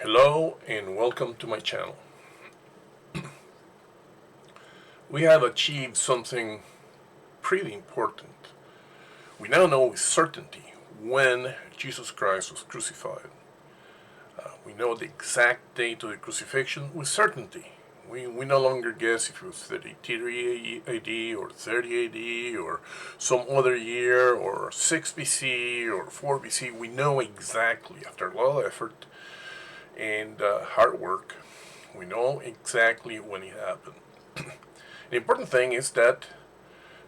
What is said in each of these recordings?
Hello and welcome to my channel. We have achieved something pretty important. We now know with certainty when Jesus Christ was crucified. We know the exact date of the crucifixion with certainty. We no longer guess if it was 33 AD or 30 AD or some other year or 6 BC or 4 BC. We know exactly, after a lot of effort and hard work, we know exactly when it happened. The important thing is that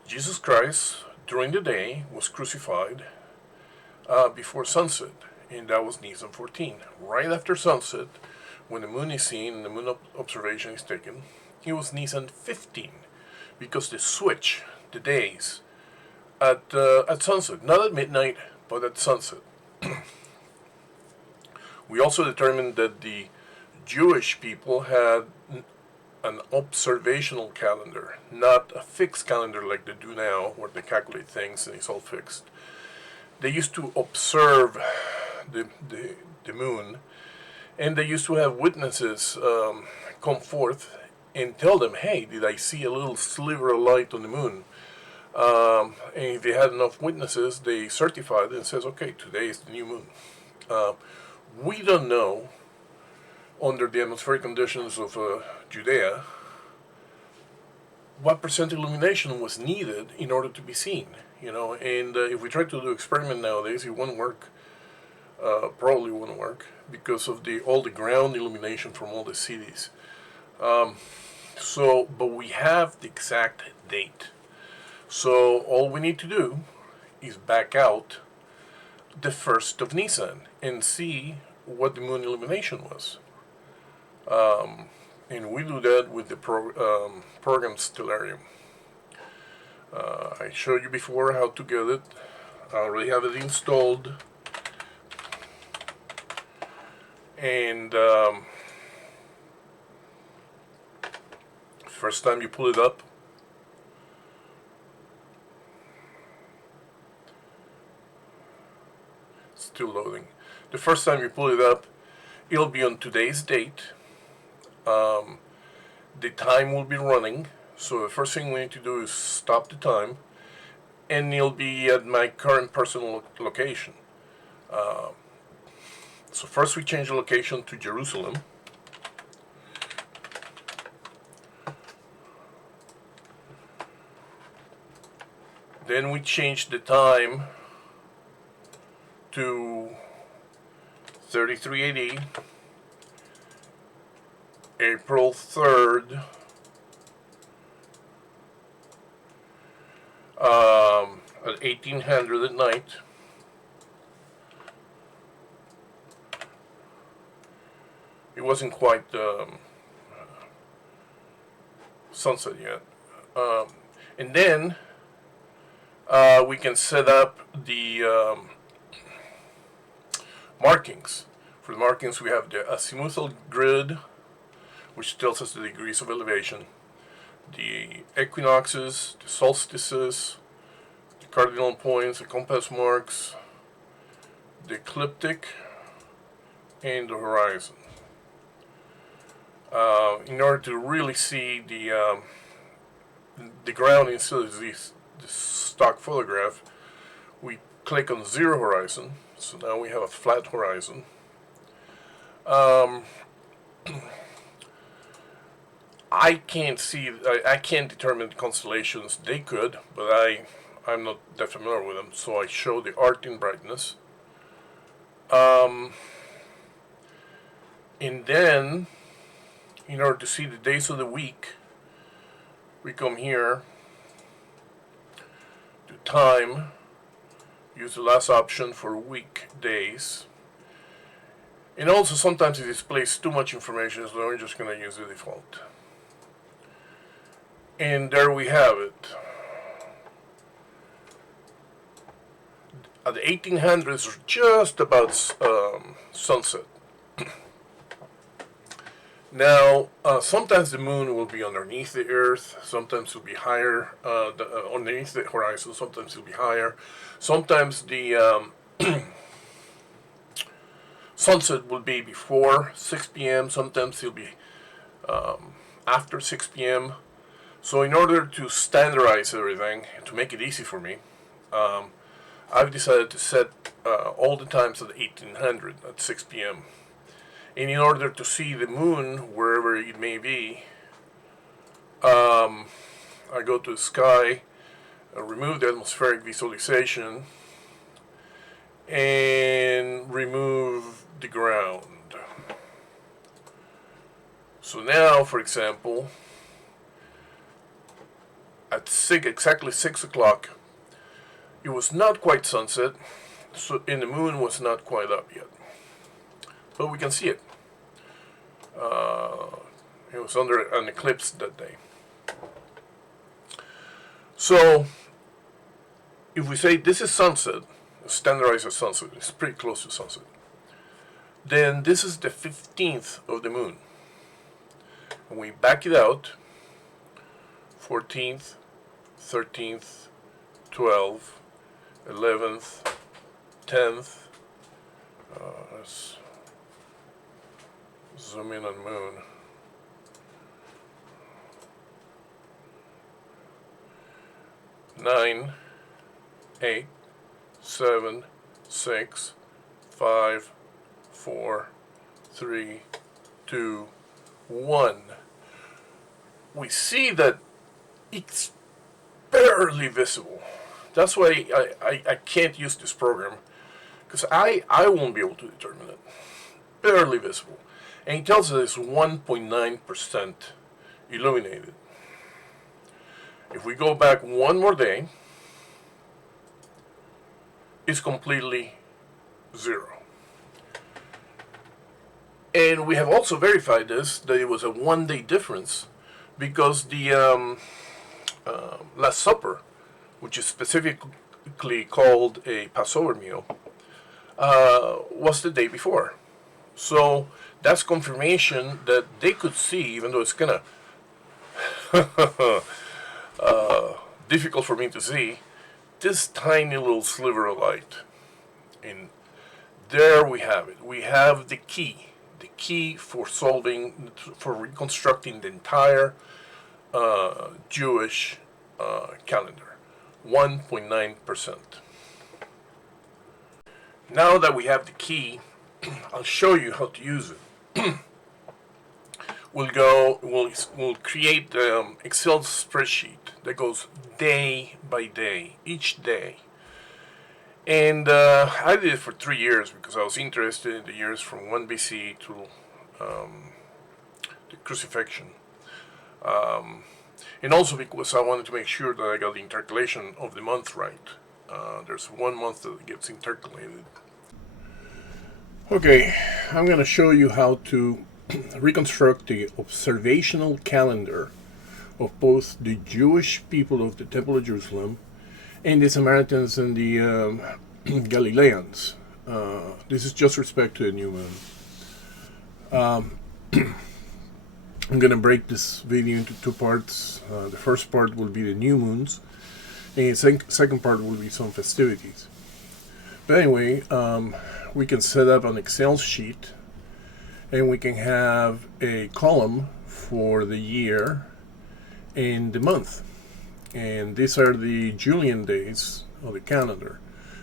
Jesus Christ, during the day, was crucified before sunset, and that was Nisan 14. Right after sunset, when the moon is seen and the moon observation is taken, it was Nisan 15, because they switch the days at sunset, not at midnight, but at sunset. We also determined that the Jewish people had an observational calendar, not a fixed calendar like they do now, where they calculate things and it's all fixed. They used to observe the moon, and they used to have witnesses come forth and tell them, hey, did I see a little sliver of light on the moon? And if they had enough witnesses, they certified it and says, okay, today is the new moon. We don't know, under the atmospheric conditions of Judea, what percent illumination was needed in order to be seen. And if we try to do experiment nowadays, it won't work. Probably won't work because of all the ground illumination from all the cities. But we have the exact date. So all we need to do is back out the 1st of Nisan and see what the moon illumination was. And we do that with the program Stellarium. I showed you before how to get it. I already have it installed. And first time you pull it up, still loading. The first time you pull it up, it'll be on today's date. The time will be running, so the first thing we need to do is stop the time, and it'll be at my current personal location. So first we change the location to Jerusalem. Then we change the time to 33 AD, April 3rd, at 1800 at night. It wasn't quite sunset yet. And then we can set up the markings. For the markings, we have the azimuthal grid, which tells us the degrees of elevation, the equinoxes, the solstices, the cardinal points, the compass marks, the ecliptic, and the horizon. In order to really see the ground instead of this stock photograph, we click on 0 horizon, so now we have a flat horizon. I can't determine the constellations. They could, but I'm not that familiar with them, so I show the art in brightness. And then, in order to see the days of the week, we come here to time, use the last option for weekdays. And also sometimes it displays too much information, so we're just going to use the default. And there we have it. At the 1800s, just about sunset. Now, sometimes the moon will be underneath the Earth, sometimes it'll be higher, underneath the horizon, sometimes it'll be higher. Sometimes the sunset will be before 6 p.m. Sometimes it'll be after 6 p.m. So in order to standardize everything, to make it easy for me, I've decided to set all the times at 1800 at 6 p.m. And in order to see the moon wherever it may be, I go to the sky, remove the atmospheric visualization, and remove the ground. So now, for example, at exactly 6 o'clock, it was not quite sunset, and the moon was not quite up yet. But we can see it. It was under an eclipse that day. So, if we say this is sunset, standardized as sunset, it's pretty close to sunset, then this is the 15th of the moon. When we back it out, 14th, 13th, 12th, 11th, 10th, let's zoom in on moon. 9, 8, 7, 6, 5, 4, 3, 2, 1. We see that it's barely visible. That's why I can't use this program, because I won't be able to determine it. Barely visible. And it tells us it's 1.9% illuminated. If we go back one more day, it's completely zero. And we have also verified this, that it was a one-day difference, because the Last Supper, which is specifically called a Passover meal, was the day before. So that's confirmation that they could see, even though it's kind of difficult for me to see, this tiny little sliver of light. And there we have it. We have the key for reconstructing the entire Jewish calendar, 1.9%. Now that we have the key, I'll show you how to use it. We'll create the Excel spreadsheet that goes day by day, each day. And I did it for 3 years because I was interested in the years from 1 BC to the Crucifixion. And also because I wanted to make sure that I got the intercalation of the month right. There's one month that gets intercalated. Okay, I'm going to show you how to reconstruct the observational calendar of both the Jewish people of the Temple of Jerusalem and the Samaritans and the Galileans. This is just respect to the new moon. I'm going to break this video into two parts. The first part will be the new moons, and the second part will be some festivities. But anyway, we can set up an Excel sheet, and we can have a column for the year and the month. And these are the Julian days of the calendar.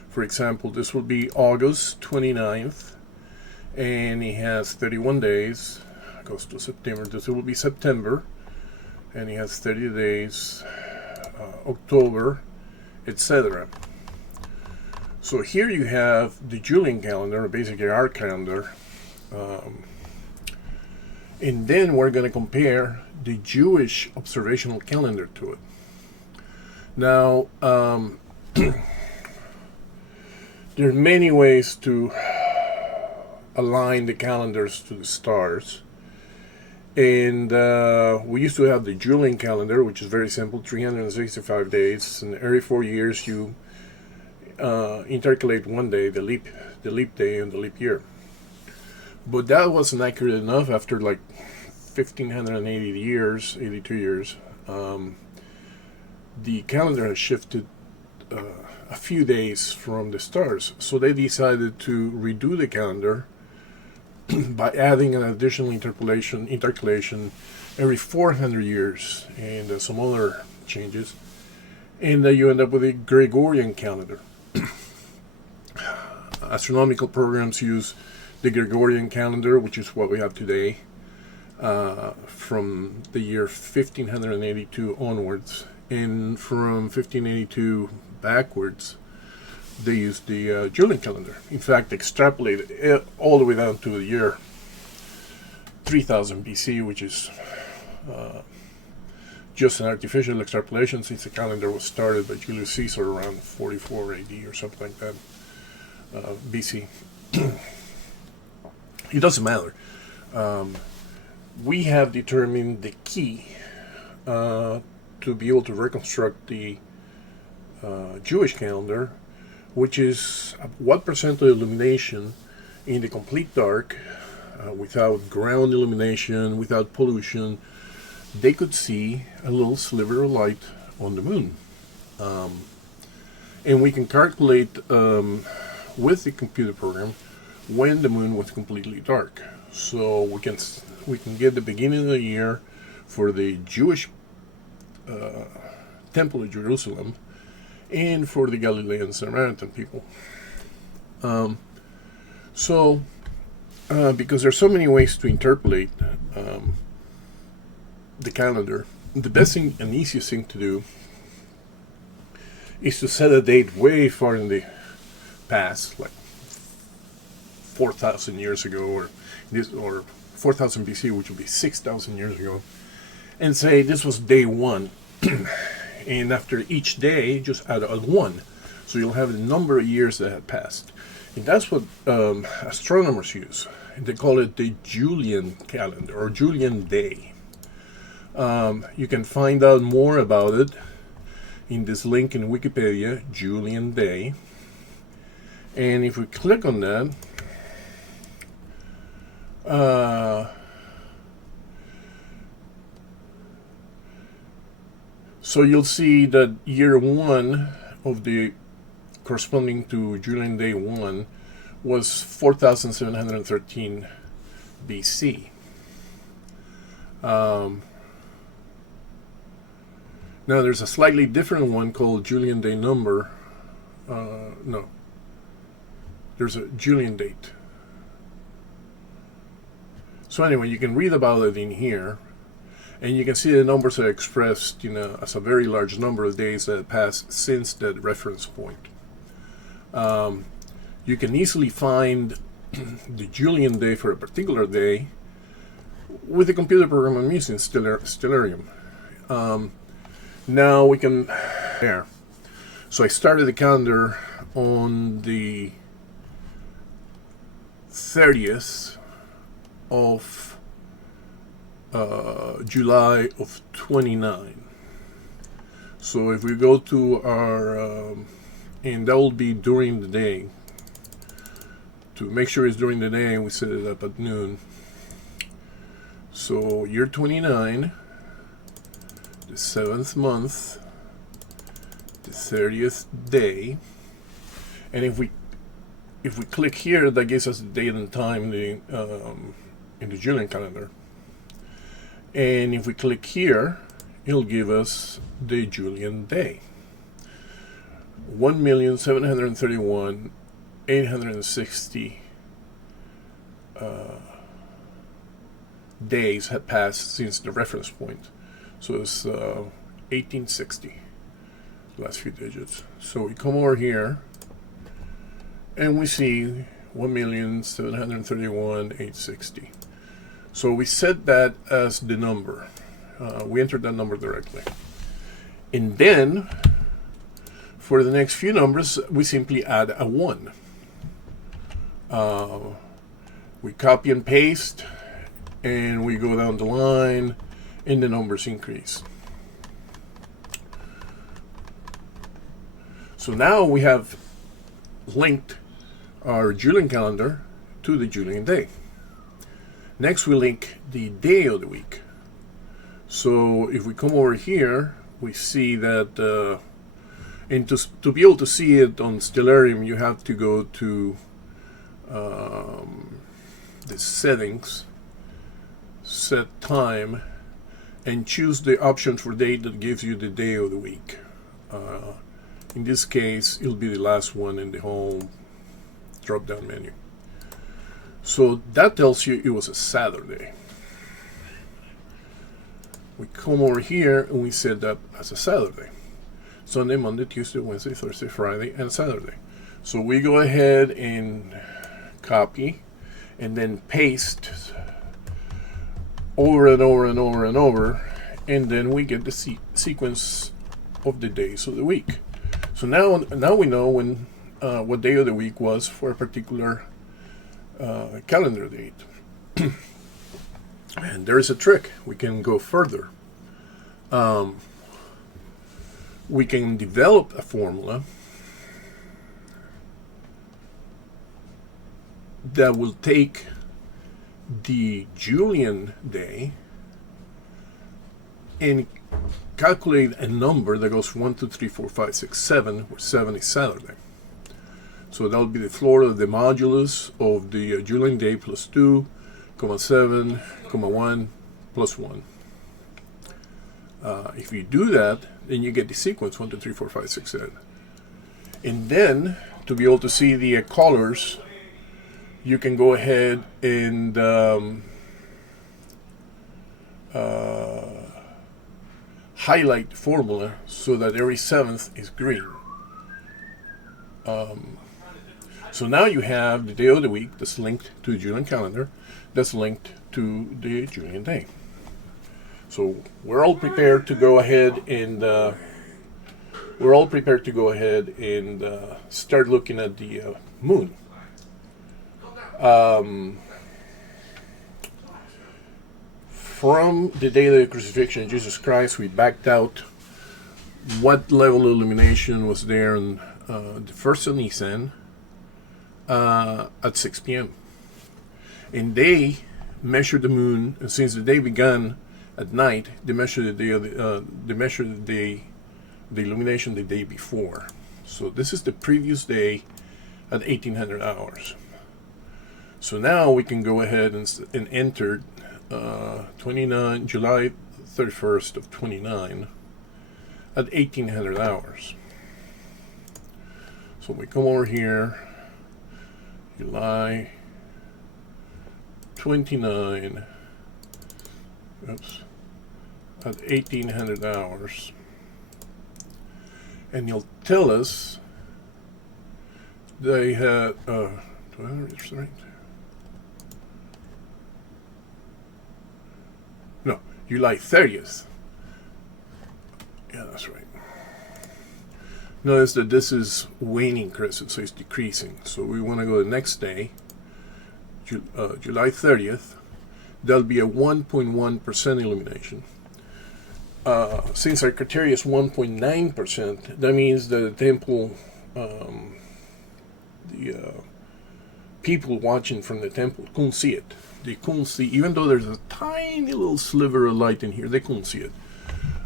For example, this will be August 29th, and it has 31 days. Goes to September. This will be September, and it has 30 days. October, etc. So here you have the Julian calendar, basically our calendar. And then we're going to compare the Jewish observational calendar to it. Now, there are many ways to align the calendars to the stars. And we used to have the Julian calendar, which is very simple, 365 days. And every 4 years you intercalate one day, the leap day and the leap year. But that wasn't accurate enough after like 1,580 years, 82 years. The calendar has shifted a few days from the stars. So they decided to redo the calendar by adding an additional intercalation every 400 years and some other changes. And you end up with a Gregorian calendar. Astronomical programs use the Gregorian calendar, which is what we have today, from the year 1582 onwards. And from 1582 backwards, they use the Julian calendar. In fact, extrapolated it all the way down to the year 3000 BC, which is just an artificial extrapolation, since the calendar was started by Julius Caesar around 44 AD or something like that, BC. It doesn't matter. We have determined the key to be able to reconstruct the Jewish calendar, which is what percent of illumination in the complete dark, without ground illumination, without pollution, they could see a little sliver of light on the moon. And we can calculate with the computer program when the moon was completely dark. So we can get the beginning of the year for the Jewish Temple of Jerusalem and for the Galilean Samaritan people. Because there's so many ways to interpolate the calendar, the best thing and easiest thing to do is to set a date way far in the past, like 4,000 years ago, or 4,000 BC, which would be 6,000 years ago, and say this was day one. And after each day, just add a 1. So you'll have the number of years that had passed. And that's what astronomers use. And they call it the Julian calendar, or Julian day. You can find out more about it in this link in Wikipedia, Julian day. And if we click on that, so you'll see that year 1 of the corresponding to Julian day 1 was 4,713 BC. Now there's a slightly different one called Julian day number. No, there's a Julian date. So anyway, you can read about it in here, and you can see the numbers are expressed, as a very large number of days that have passed since that reference point. You can easily find the Julian day for a particular day with the computer program I'm using, Stellarium. Now we can there. So I started the calendar on the 30th of July of 29. So if we go to our and that will be during the day. To make sure it's during the day, we set it up at noon. So year 29, the 7th month, the 30th day, and if we click here, that gives us the date and time in the Julian calendar. And if we click here, it'll give us the Julian day. 1,731,860 days have passed since the reference point. So it's 1860, last few digits. So we come over here and we see 1,731,860. So we set that as the number. We entered that number directly. And then for the next few numbers, we simply add a 1. We copy and paste, and we go down the line, and the numbers increase. So now we have linked our Julian calendar to the Julian day. Next, we link the day of the week. So if we come over here, we see that, and to be able to see it on Stellarium, you have to go to the settings, set time, and choose the option for date that gives you the day of the week. In this case, it'll be the last one in the whole drop-down menu. So that tells you it was a Saturday. We come over here and we set that as a Saturday. Sunday, Monday, Tuesday, Wednesday, Thursday, Friday, and Saturday. So we go ahead and copy and then paste over and over and over and over, and then we get the sequence of the days of the week. So now we know when what day of the week was for a particular calendar date. And there's a trick. We can go further. We can develop a formula that will take the Julian day and calculate a number that goes 1, 2, 3, 4, 5, 6, 7, where 7 is Saturday. So that will be the floor of the modulus of the Julian day plus 2, 7, 1, plus 1. If you do that, then you get the sequence 1, 2, 3, 4, 5, 6, 7. And then, to be able to see the colors, you can go ahead and highlight the formula so that every 7th is green. So now you have the day of the week that's linked to the Julian calendar, that's linked to the Julian day. So we're all prepared to go ahead and start looking at the moon. From the day of the crucifixion of Jesus Christ, we backed out what level of illumination was there on the first of Nisan at 6 p.m. And they measured the moon, and since the day began at night, they measured the illumination the day before. So this is the previous day at 1800 hours. So now we can go ahead and enter July 31st of 29 at 1800 hours. So we come over here, July 29, at 1800 hours, and you'll tell us they had, do I have this right? No, July 30th. Yeah, that's right. Notice that this is waning crescent, so it's decreasing. So we want to go the next day, July 30th. There'll be a 1.1% illumination. Since our criteria is 1.9%, that means that the temple, people watching from the temple couldn't see it. They couldn't see, even though there's a tiny little sliver of light in here, they couldn't see it.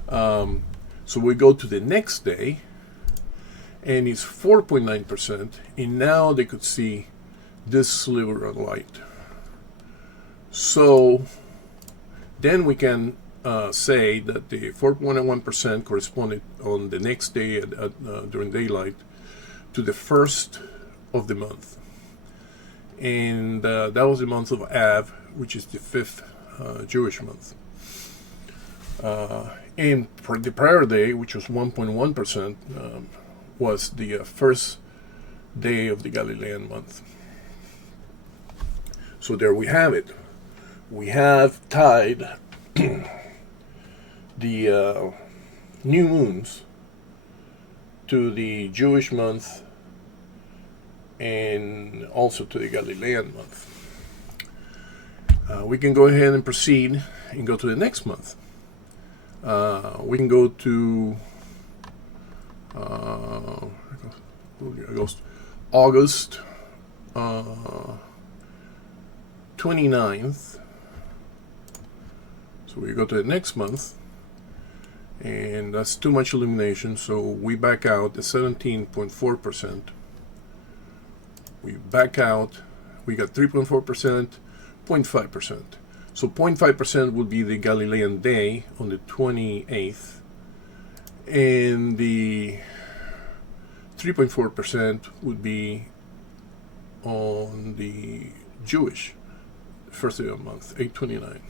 So we go to the next day, and it's 4.9%, and now they could see this sliver of light. So then we can say that the 4.1% corresponded on the next day during daylight to the first of the month. And that was the month of Av, which is the 5th Jewish month. And for the prior day, which was 1.1%, was the first day of the Galilean month. So there we have it. We have tied the new moons to the Jewish month and also to the Galilean month. We can go ahead and proceed and go to the next month. We can go to August 29th. So we go to the next month, and that's too much illumination, so we back out the 17.4%. We back out, we got 3.4%, 0.5%. So 0.5% would be the Galilean day on the 28th, and the 3.4% would be on the Jewish first day of the month, 8/29.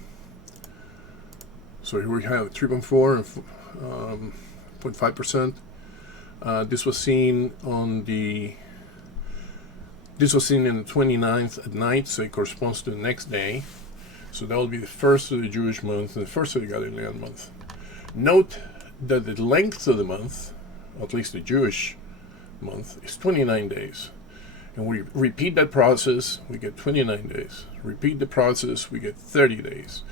So here we have 3.4 and 0.5%. This was seen in the 29th at night, so it corresponds to the next day. So that will be the first of the Jewish month and the first of the Galilean month. Note that the length of the month, at least the Jewish month, is 29 days. And we repeat that process, we get 29 days. Repeat the process, we get 30 days.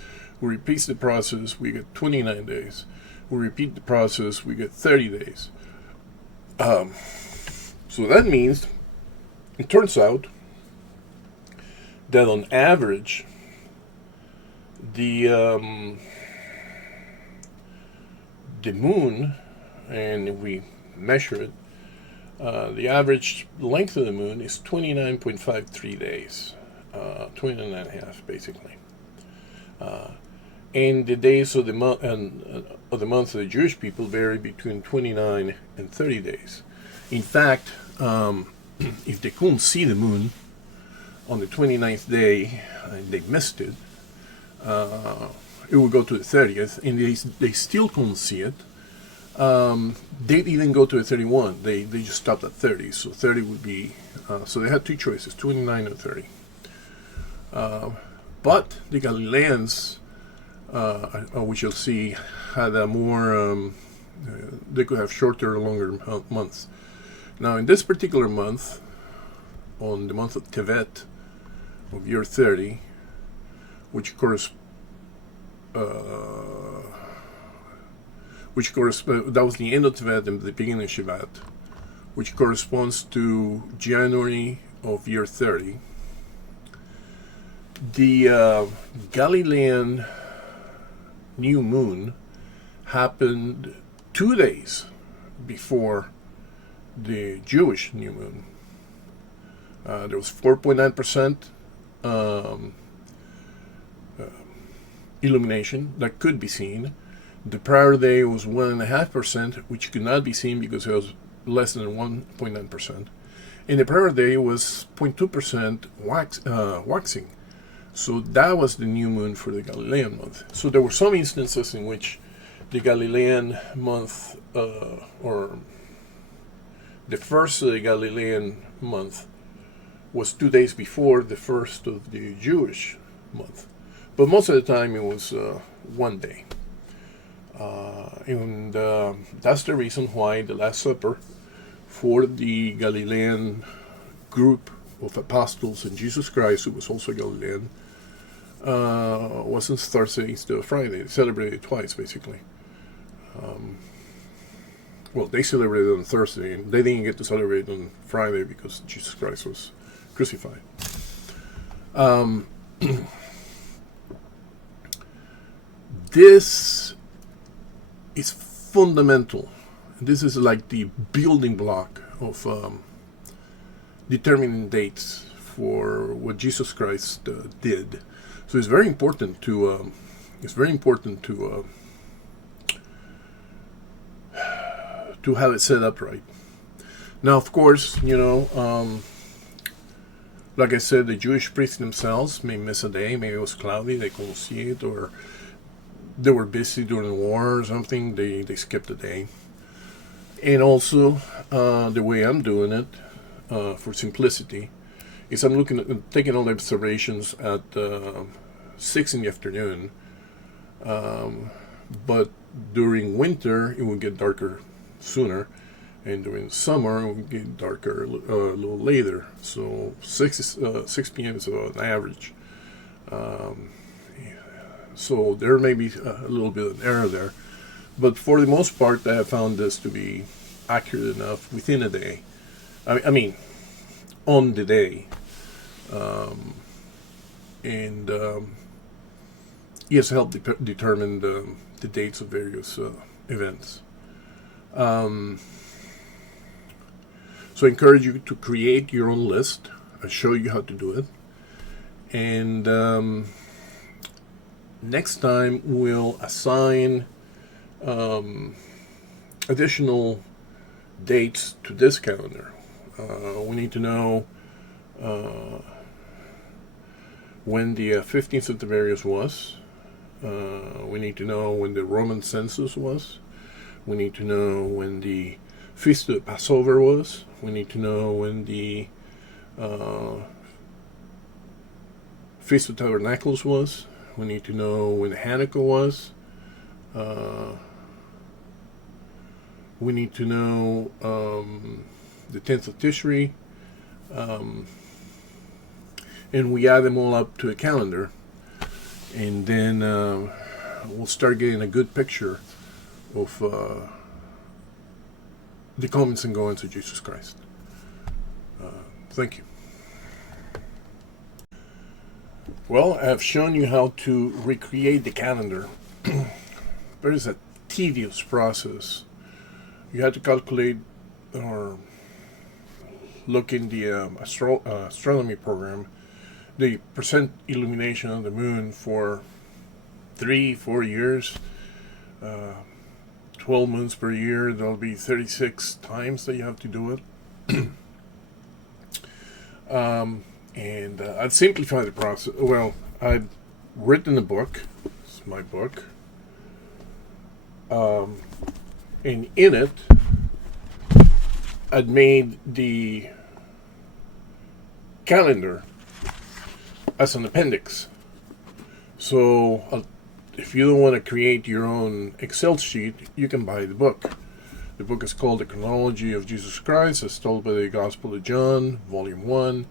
We repeat the process, we get 29 days. We repeat the process, we get 30 days. So that means, it turns out that on average, the moon, and if we measure it, the average length of the moon is 29.53 days, 29 and a half basically. And the days of the month of the Jewish people vary between 29 and 30 days. In fact, if they couldn't see the moon on the 29th day and they missed it, it would go to the 30th, and they still couldn't see it. They didn't go to the 31. They just stopped at 30. So 30 would be, so they had two choices, 29 or 30. But the Galileans, we shall see, had a more, they could have shorter or longer months. Now in this particular month, on the month of Tevet of year 30, which corresponds, that was the end of Tevet and the beginning of Shivat, which corresponds to January of year 30. The Galilean new moon happened 2 days before the Jewish new moon. There was 4.9% illumination that could be seen. The prior day was 1.5%, which could not be seen because it was less than 1.9%. And the prior day was 0.2% waxing. So that was the new moon for the Galilean month. So there were some instances in which the Galilean month, or the first of the Galilean month, was 2 days before the first of the Jewish month. But most of the time it was 1 day. And that's the reason why the Last Supper for the Galilean group of apostles and Jesus Christ, who was also Galilean, was on Thursday instead of Friday. They celebrated twice, basically. Well, they celebrated on Thursday, and they didn't get to celebrate on Friday because Jesus Christ was crucified. This is fundamental. This is like the building block of determining dates for what Jesus Christ did. So it's very important to have it set up right. Now, of course, like I said, the Jewish priests themselves may miss a day. Maybe it was cloudy, they couldn't see it, or they were busy during the war or something. They skipped a day. And also, the way I'm doing it, for simplicity, is I'm taking all the observations at 6 in the afternoon. But during winter, it will get darker sooner, and during summer, it will get darker a little later. So 6 p.m. is an average. So there may be a little bit of error there, but for the most part, I have found this to be accurate enough within a day. I mean, on the day, and it has helped determine the dates of various events. So I encourage you to create your own list. I'll show you how to do it. And next time we'll assign additional dates to this calendar. We need to know when the 15th of Tiberius was. We need to know when the Roman census was. We need to know when the Feast of the Passover was. We need to know when the Feast of Tabernacles was. We need to know when Hanukkah was. We need to know the 10th of Tishri. And we add them all up to a calendar. And then we'll start getting a good picture of the comings and goings of Jesus Christ. Thank you. Well, I've shown you how to recreate the calendar. There is a tedious process. You have to calculate or look in the astronomy program the percent illumination of the moon for 3-4 years. 12 months per year, there'll be 36 times that you have to do it. And I've simplified the process. Well, I've written a book. It's my book. And in it, I'd made the calendar as an appendix. So if you don't want to create your own Excel sheet, you can buy the book. The book is called The Chronology of Jesus Christ, as told by the Gospel of John, Volume 1.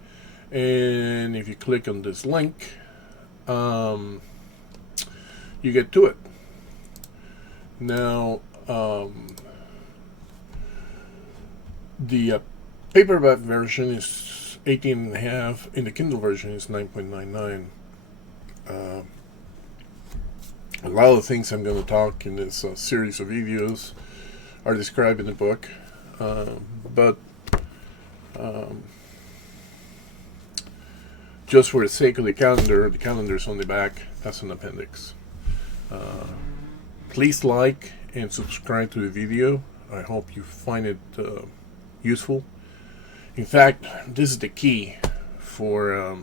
And if you click on this link, you get to it. Now, the paperback version is 18.5, and the Kindle version is 9.99. A lot of the things I'm going to talk in this series of videos are described in the book, but just for the sake of the calendar's on the back as an appendix. Please like and subscribe to the video. I hope you find it useful. In fact, this is the key for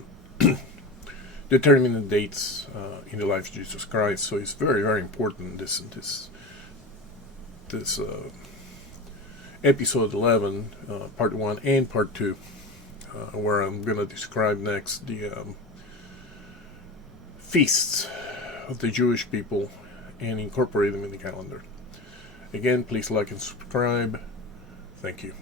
determining the dates in the life of Jesus Christ. So it's very, very important. This episode 11, part 1 and part 2, where I'm going to describe next the feasts of the Jewish people and incorporate them in the calendar. Again, please like and subscribe. Thank you.